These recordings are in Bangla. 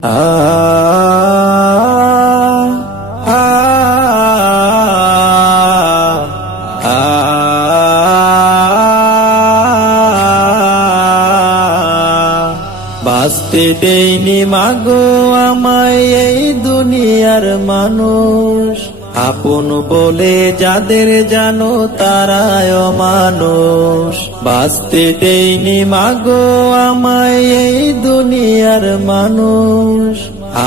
বাঁচতে দেয়নি মাগো আমায় এই দুনিয়ার মানুষ, আপন বলে যাদের জানো তারাই অমানুষ। বাঁচতে দেয়নি মাগো আমায় এই দুনিয়ার মানুষ,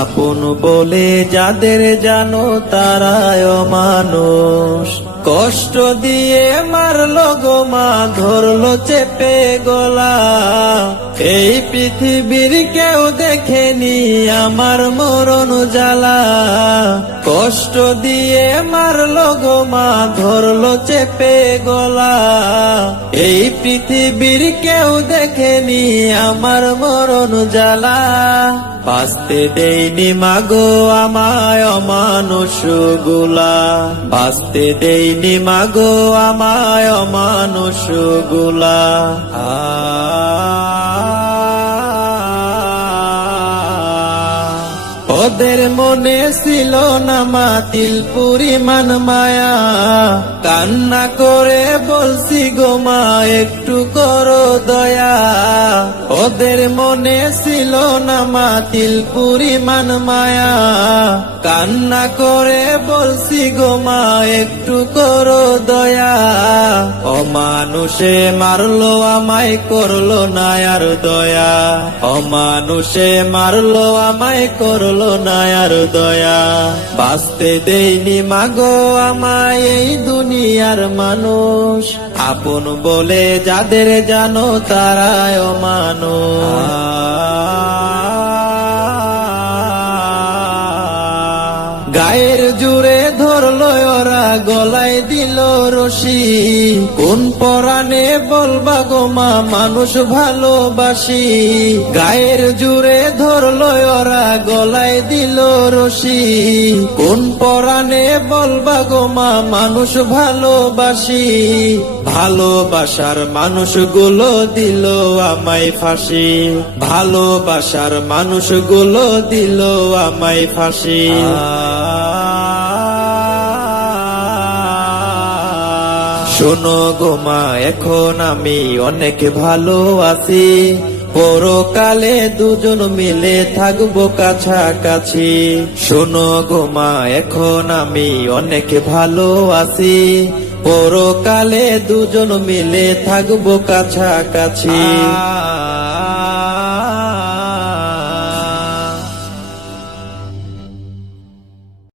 আপন বলে যাদের জানো তারাই অমানুষ। কষ্ট দিয়ে মারলো গো মা, ধরলো চেপে গলা, এই পৃথিবীর কেউ দেখেনি আমার মরণ জ্বালা। কষ্ট দিয়ে মারলো গো মা, ধরলো চেপে গলা, এই পৃথিবীর কেউ দেখেনি আমার মরণ জ্বালা। বাঁচতে দেয়নি মাগো আমায় অমানুষ গুলা, বাঁচতে দেয়নি মাগো আমায় অমানুষ গুলা। ওদের মনে ছিল না মাতিল পরিমাণ মায়া, কান্না করে বলছি গো মা একটু করো দয়া। ওদের মনে ছিল না মাতিল পরিমাণ মায়া, কান্না করে বলছি গো মা একটু করো দয়া। অমানুষে মারলো আমায় করলো না আর দয়া, অমানুষে মারলো আমায় করলো না আর দয়া। বাঁচতে দেয়নি মাগো আমায় এই দুনিয়ার মানুষ, আপন বলে যাদের জানো তারাই অমানুষ। গায়ের জুড়ে ধরলো ওরা, গলায় দিল রশি, কোন পরাণে বলবা গো মা মানুষ ভালোবাসি। গায়ের জুড়ে ধরলো ওরা, গলায় দিল রশি, কোন পরাণে বলবা গো মা মানুষ ভালোবাসি। ভালোবাসার মানুষগুলো দিল আমায় ফাঁসি, ভালোবাসার মানুষগুলো দিল আমায় ফাঁসি। শোনো গো মা এখন আমি অনেক ভালো আছি, পরকালে দুজন মিলে থাকবো কাছাকাছি। শোনো গো মা এখন আমি অনেক ভালো আছি, পরকালে দুজন মিলে থাকবো কাছাকাছি।